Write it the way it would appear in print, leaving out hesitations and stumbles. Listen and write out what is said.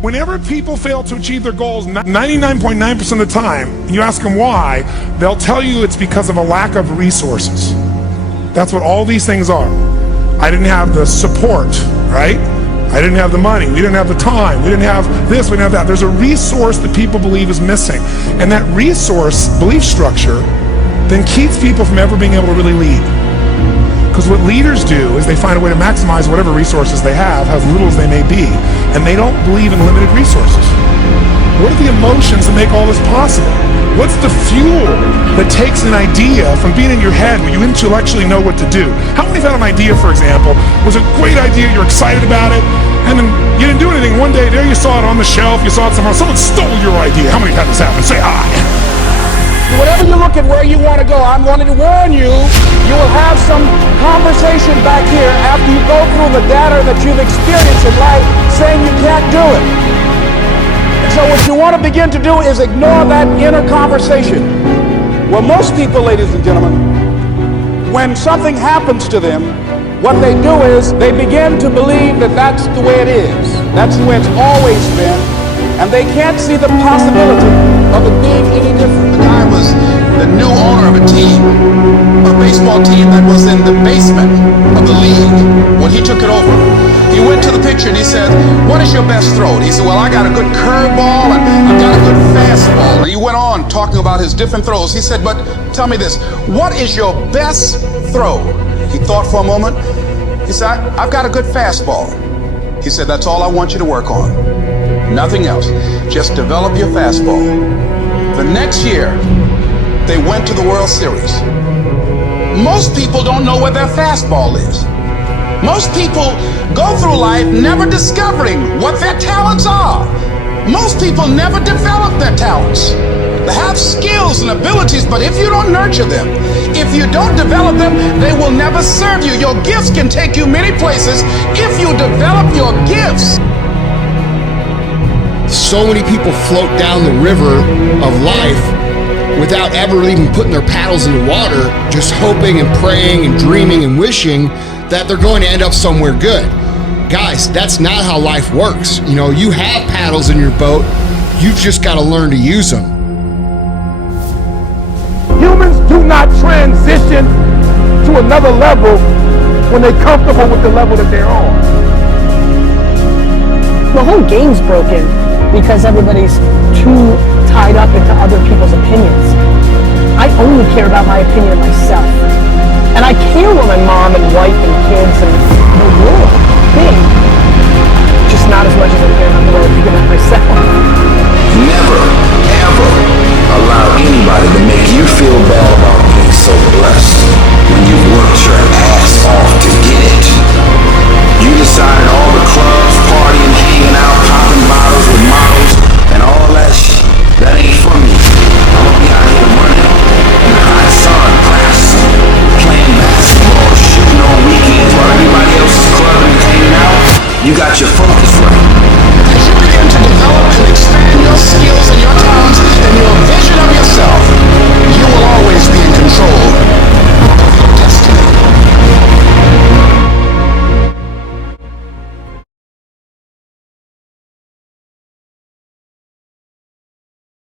Whenever people fail to achieve their goals 99.9% of the time, and you ask them why, they'll tell you it's because of a lack of resources. That's what all these things are. I didn't have the support, right? I didn't have the money, we didn't have the time, we didn't have this, we didn't have that. There's a resource that people believe is missing. And that resource, belief structure, then keeps people from ever being able to really lead. Because what leaders do is they find a way to maximize whatever resources they have, as little as they may be, and they don't believe in limited resources. What are the emotions that make all this possible? What's the fuel that takes an idea from being in your head where you intellectually know what to do? How many have had an idea, for example, was a great idea, you're excited about it, and then you didn't do anything. One day there you saw it on the shelf, you saw it somewhere, someone stole your idea. How many have had this happen? Say hi. Whatever you look at where you want to go, I'm going to warn you, you will have some conversation back here after you go through the data that you've experienced in life saying you can't do it. And so what you want to begin to do is ignore that inner conversation. Well, most people, ladies and gentlemen, when something happens to them, what they do is they begin to believe that that's the way it is. That's the way it's always been. And they can't see the possibility of it being any different. The guy was the new owner of a team, a baseball team that was in the basement of the league when he took it over. He went to the pitcher and he said, "What is your best throw?" And he said, "Well, I got a good curveball and I've got a good fastball." And he went on talking about his different throws. He said, "But tell me this, what is your best throw?" He thought for a moment. He said, "I've got a good fastball." He said, "That's all I want you to work on. Nothing else. Just develop your fastball." The next year, they went to the World Series. Most people don't know where their fastball is. Most people go through life never discovering what their talents are. Most people never develop their talents. They have skills and abilities, but if you don't nurture them, if you don't develop them, they will never serve you. Your gifts can take you many places if you develop your gifts. So many people float down the river of life without ever even putting their paddles in the water, just hoping and praying and dreaming and wishing that they're going to end up somewhere good. Guys, that's not how life works. You know, you have paddles in your boat, you've just got to learn to use them. Humans do not transition to another level when they're comfortable with the level that they're on. The whole game's broken because everybody's too tied up into other people's opinions. I only care about my opinion of myself. And I care what my mom and wife and kids and the world think. Just not as much as I care about the way I think about myself. Never, ever allow anybody to make you feel bad about being so blessed when you've worked your ass off to get it. You decided all the clubs, partying, hanging out, popping bottles with models, and all that shit, that ain't for me. I'm gonna be out here running in the hot sun, practicing, playing basketball, shooting on weekends while everybody else is clubbing and hanging out. You got your